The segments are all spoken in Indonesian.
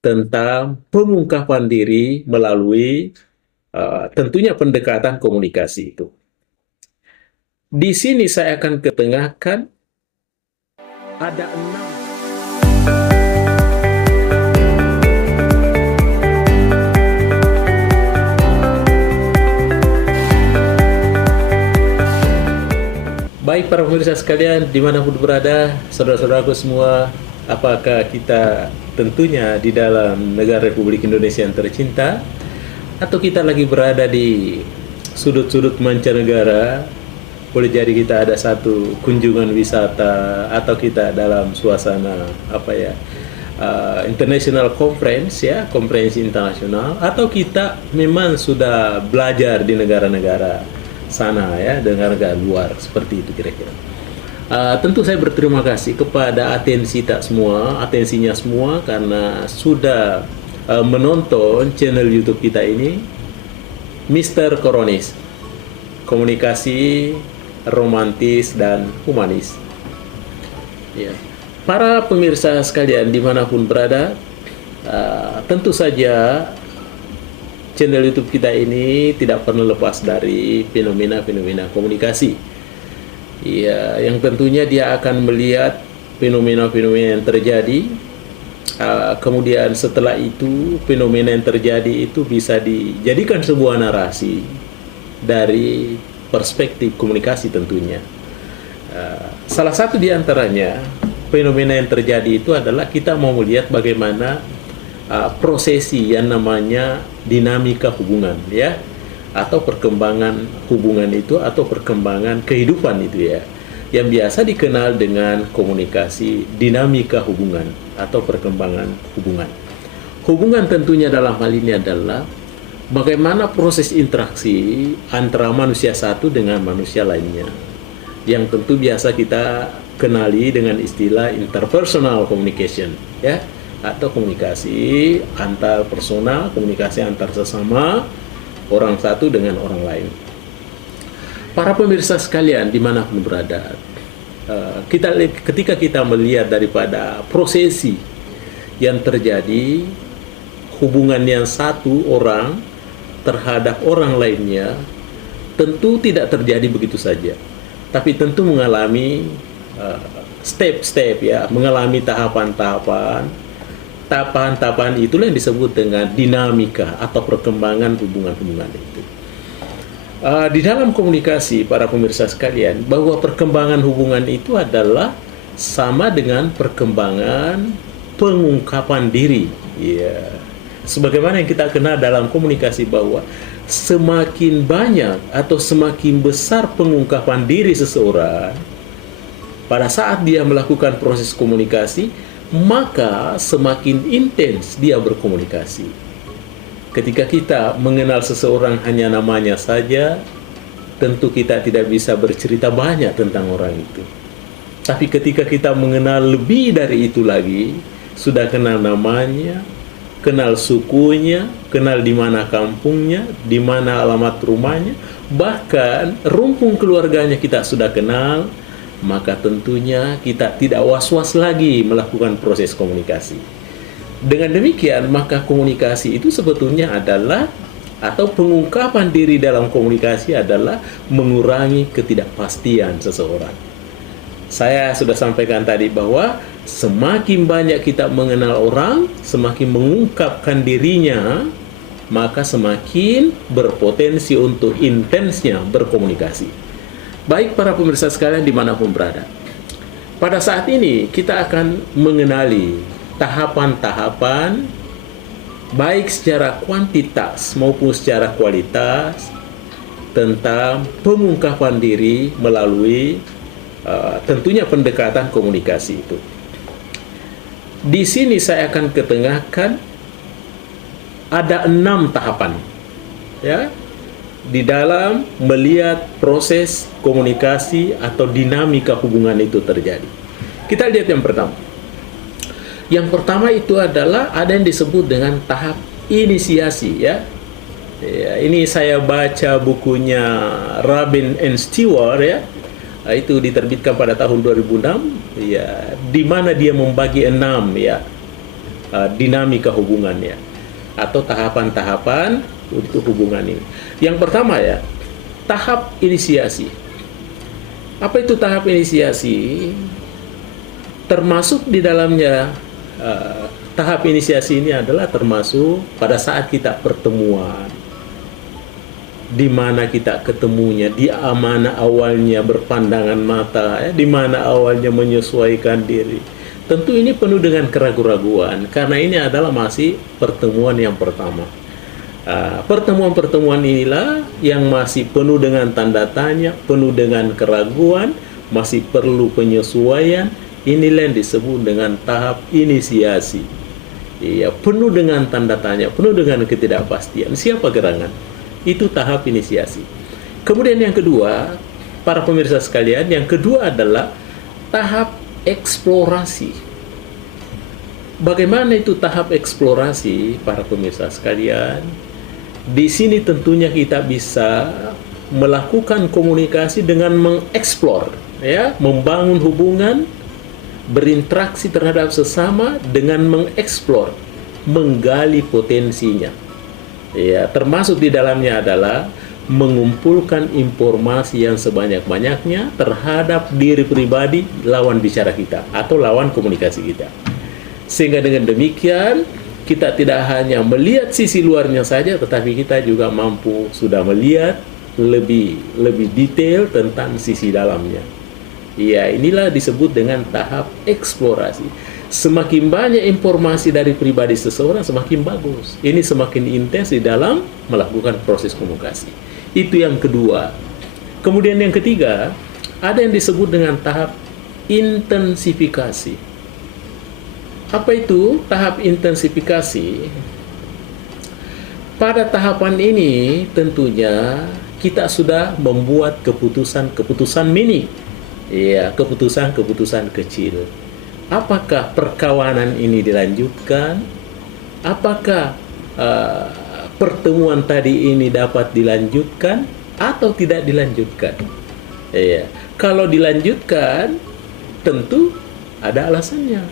tentang pengungkapan diri melalui tentunya pendekatan komunikasi itu. Di sini saya akan ketengahkan ada 6. Baik para pemirsa sekalian, dimanapun berada, saudara-saudaraku semua, apakah kita tentunya di dalam negara Republik Indonesia yang tercinta, atau kita lagi berada di sudut-sudut mancanegara, boleh jadi kita ada satu kunjungan wisata, atau kita dalam suasana international conference ya, konferensi internasional, atau kita memang sudah belajar di negara-negara sana ya, negara-negara luar, seperti itu kira-kira. Tentu saya berterima kasih kepada atensinya semua karena sudah menonton channel YouTube kita ini, Mr. Koronis, komunikasi romantis dan humanis. Ya. Para pemirsa sekalian dimanapun berada, tentu saja channel YouTube kita ini tidak pernah lepas dari fenomena-fenomena komunikasi. Ya, yang tentunya dia akan melihat fenomena-fenomena yang terjadi. Kemudian setelah itu fenomena yang terjadi itu bisa dijadikan sebuah narasi dari perspektif komunikasi tentunya. Salah satu di antaranya fenomena yang terjadi itu adalah kita mau melihat bagaimana prosesi yang namanya dinamika hubungan ya, atau perkembangan hubungan itu, atau perkembangan kehidupan itu ya, yang biasa dikenal dengan komunikasi dinamika hubungan atau perkembangan hubungan. Hubungan tentunya dalam hal ini adalah bagaimana proses interaksi antara manusia satu dengan manusia lainnya, yang tentu biasa kita kenali dengan istilah interpersonal communication ya, atau komunikasi antar personal, komunikasi antar sesama orang satu dengan orang lain. Para pemirsa sekalian dimanapun berada, ketika kita melihat daripada prosesi yang terjadi, hubungan yang satu orang terhadap orang lainnya tentu tidak terjadi begitu saja, tapi tentu mengalami step-step ya, mengalami tahapan-tahapan. Tahapan-tahapan itulah yang disebut dengan dinamika atau perkembangan hubungan-hubungan itu. Di dalam komunikasi, para pemirsa sekalian, bahwa perkembangan hubungan itu adalah sama dengan perkembangan pengungkapan diri. Ya. Sebagaimana yang kita kenal dalam komunikasi bahwa semakin banyak atau semakin besar pengungkapan diri seseorang pada saat dia melakukan proses komunikasi, maka semakin intens dia berkomunikasi. Ketika kita mengenal seseorang hanya namanya saja, tentu kita tidak bisa bercerita banyak tentang orang itu. Tapi ketika kita mengenal lebih dari itu lagi, sudah kenal namanya, kenal sukunya, kenal di mana kampungnya, di mana alamat rumahnya, bahkan rumpun keluarganya kita sudah kenal, maka tentunya kita tidak was-was lagi melakukan proses komunikasi. Dengan demikian, maka komunikasi itu sebetulnya adalah, atau pengungkapan diri dalam komunikasi adalah mengurangi ketidakpastian seseorang. Saya sudah sampaikan tadi bahwa semakin banyak kita mengenal orang, semakin mengungkapkan dirinya, maka semakin berpotensi untuk intensnya berkomunikasi. Baik para pemirsa sekalian dimanapun berada, pada saat ini kita akan mengenali tahapan-tahapan baik secara kuantitas maupun secara kualitas tentang pengungkapan diri melalui tentunya pendekatan komunikasi itu. Di sini saya akan ketengahkan ada 6 tahapan ya, di dalam melihat proses komunikasi atau dinamika hubungan itu terjadi. Kita lihat yang pertama. Yang pertama itu adalah ada yang disebut dengan tahap inisiasi ya. Ya, ini saya baca bukunya Rabin and Stewart ya. Itu diterbitkan pada tahun 2006 ya, di mana dia membagi 6 ya dinamika hubungannya atau tahapan-tahapan untuk hubungan ini. Yang pertama ya, tahap inisiasi. Apa itu tahap inisiasi? Termasuk di dalamnya tahap inisiasi ini adalah termasuk pada saat kita pertemuan, di mana kita ketemunya, di mana awalnya berpandangan mata, ya, di mana awalnya menyesuaikan diri. Tentu ini penuh dengan keraguan-raguan, karena ini adalah masih pertemuan yang pertama. Pertemuan-pertemuan inilah yang masih penuh dengan tanda tanya, penuh dengan keraguan, masih perlu penyesuaian. Inilah yang disebut dengan tahap inisiasi. Iya, penuh dengan tanda tanya, penuh dengan ketidakpastian. Siapa gerangan? Itu tahap inisiasi. Kemudian yang kedua, para pemirsa sekalian, yang kedua adalah tahap eksplorasi. Bagaimana itu tahap eksplorasi, para pemirsa sekalian? Di sini tentunya kita bisa melakukan komunikasi dengan mengeksplor, ya, membangun hubungan, berinteraksi terhadap sesama dengan mengeksplor, menggali potensinya. Ya, termasuk di dalamnya adalah mengumpulkan informasi yang sebanyak-banyaknya terhadap diri pribadi lawan bicara kita atau lawan komunikasi kita. Sehingga dengan demikian kita tidak hanya melihat sisi luarnya saja, tetapi kita juga mampu sudah melihat lebih detail tentang sisi dalamnya. Ya, inilah disebut dengan tahap eksplorasi. Semakin banyak informasi dari pribadi seseorang, semakin bagus. Ini semakin intens di dalam melakukan proses komunikasi. Itu yang kedua. Kemudian yang ketiga, ada yang disebut dengan tahap intensifikasi. Apa itu tahap intensifikasi? Pada tahapan ini tentunya kita sudah membuat keputusan mini. Ya, keputusan kecil. Apakah perkawanan ini dilanjutkan? Apakah pertemuan tadi ini dapat dilanjutkan atau tidak dilanjutkan? Ya, kalau dilanjutkan, tentu ada alasannya.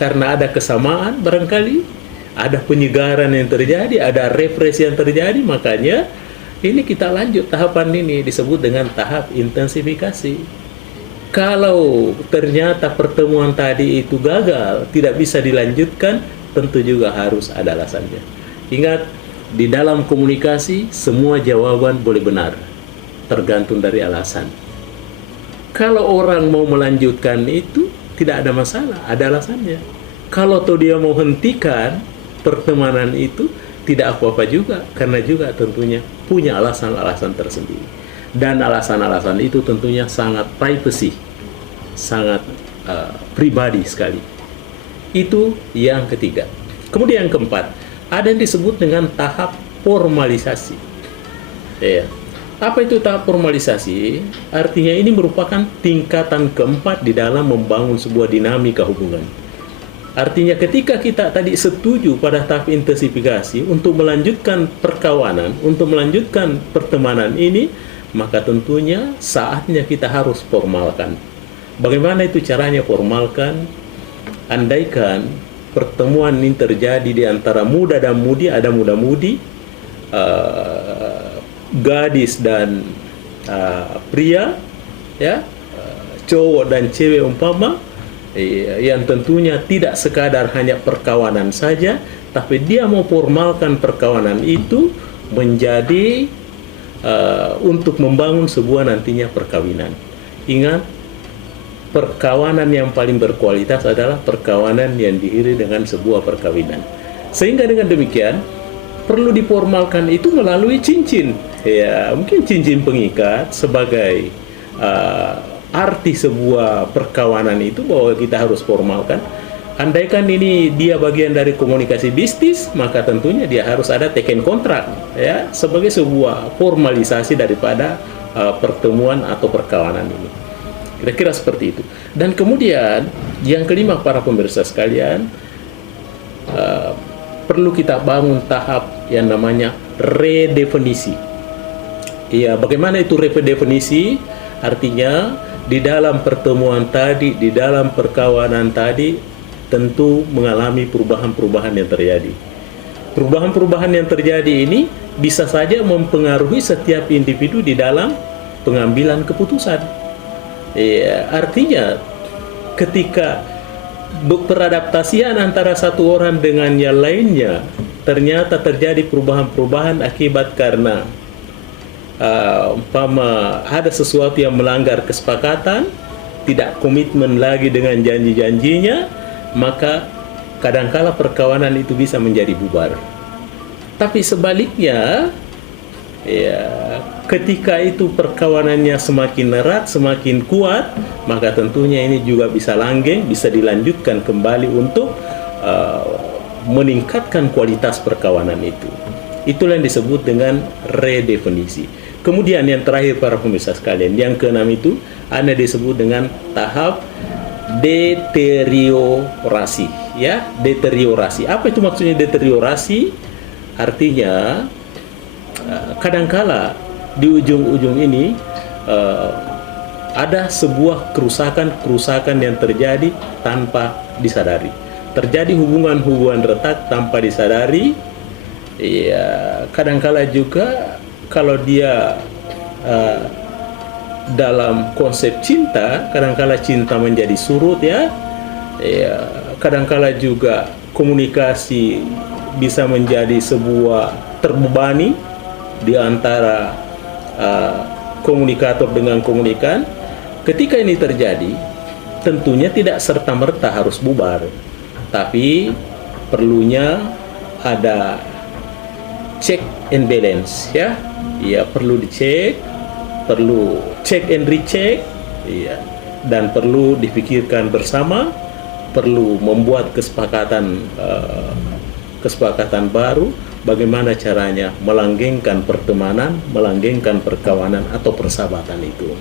Karena ada kesamaan barangkali, ada penyegaran yang terjadi, ada refresh yang terjadi, makanya ini kita lanjut tahapan ini disebut dengan tahap intensifikasi. Kalau ternyata pertemuan tadi itu gagal, tidak bisa dilanjutkan, tentu juga harus ada alasannya. Ingat, di dalam komunikasi semua jawaban boleh benar, tergantung dari alasan. Kalau orang mau melanjutkan itu, tidak ada masalah, ada alasannya. Kalau dia mau hentikan pertemanan itu, tidak apa-apa juga, karena juga tentunya punya alasan-alasan tersendiri. Dan alasan-alasan itu tentunya sangat privacy, sangat pribadi sekali. Itu yang ketiga. Kemudian yang keempat, ada yang disebut dengan tahap formalisasi. Ya. Apa itu tahap formalisasi? Artinya ini merupakan tingkatan keempat di dalam membangun sebuah dinamika hubungan. Artinya ketika kita tadi setuju pada tahap intensifikasi untuk melanjutkan perkawanan, untuk melanjutkan pertemanan ini, maka tentunya saatnya kita harus formalkan. Bagaimana itu caranya formalkan? Andaikan pertemuan ini terjadi di antara muda dan mudi, ada muda-mudi, gadis dan pria, ya, cowok dan cewek umpama, yang tentunya tidak sekadar hanya perkawanan saja, tapi dia mau formalkan perkawanan itu menjadi untuk membangun sebuah nantinya perkawinan. Ingat, perkawanan yang paling berkualitas adalah perkawanan yang diiringi dengan sebuah perkawinan. Sehingga dengan demikian perlu diformalkan itu melalui cincin. Ya, mungkin cincin pengikat sebagai arti sebuah perkawanan itu bahwa kita harus formalkan. Andaikan ini dia bagian dari komunikasi bisnis, maka tentunya dia harus ada teken kontrak, ya, sebagai sebuah formalisasi daripada pertemuan atau perkawanan ini. Kira-kira seperti itu. Dan kemudian yang kelima, para pemirsa sekalian, perlu kita bangun tahap yang namanya redefinisi. Ya, bagaimana itu redefinisi? Artinya di dalam pertemuan tadi, di dalam perkawanan tadi, tentu mengalami perubahan-perubahan yang terjadi. Perubahan-perubahan yang terjadi ini bisa saja mempengaruhi setiap individu di dalam pengambilan keputusan. Artinya ketika beradaptasian antara satu orang dengan yang lainnya ternyata terjadi perubahan-perubahan akibat karena umpama ada sesuatu yang melanggar kesepakatan, tidak komitmen lagi dengan janji-janjinya, maka kadangkala perkawanan itu bisa menjadi bubar. Tapi sebaliknya, ketika itu perkawanannya semakin erat, semakin kuat, maka tentunya ini juga bisa langgeng, bisa dilanjutkan kembali untuk meningkatkan kualitas perkawanan itu. Itulah yang disebut dengan redefinisi. Kemudian yang terakhir para pemirsa sekalian, yang keenam itu ada disebut dengan tahap deteriorasi. Deteriorasi. Apa itu maksudnya deteriorasi? Artinya kadangkala di ujung-ujung ini ada sebuah kerusakan yang terjadi tanpa disadari. Terjadi hubungan-hubungan retak tanpa disadari. Kadangkala juga kalau dia dalam konsep cinta, kadangkala cinta menjadi surut kadangkala juga komunikasi bisa menjadi sebuah terbebani di antara komunikator dengan komunikan. Ketika ini terjadi, tentunya tidak serta-merta harus bubar, tapi perlunya ada check and balance, perlu dicek, perlu check and recheck, dan perlu dipikirkan bersama, perlu membuat kesepakatan baru bagaimana caranya melanggengkan pertemanan, melanggengkan perkawanan atau persahabatan itu.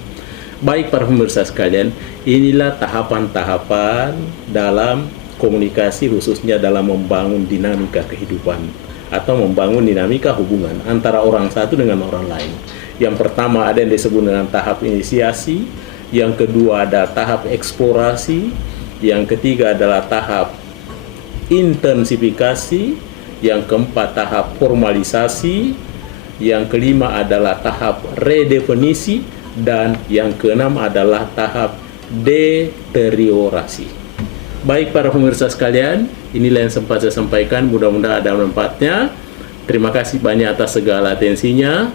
Baik para pemirsa sekalian, inilah tahapan-tahapan dalam komunikasi, khususnya dalam membangun dinamika kehidupan atau membangun dinamika hubungan antara orang satu dengan orang lain. Yang pertama ada yang disebut dengan tahap inisiasi, yang kedua ada tahap eksplorasi, yang ketiga adalah tahap intensifikasi, yang keempat tahap formalisasi, yang kelima adalah tahap redefinisi, dan yang keenam adalah tahap deteriorasi. Baik para pemirsa sekalian, inilah yang sempat saya sampaikan, mudah-mudahan ada manfaatnya. Terima kasih banyak atas segala atensinya.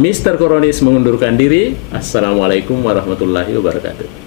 Mr. Koronis mengundurkan diri. Assalamualaikum warahmatullahi wabarakatuh.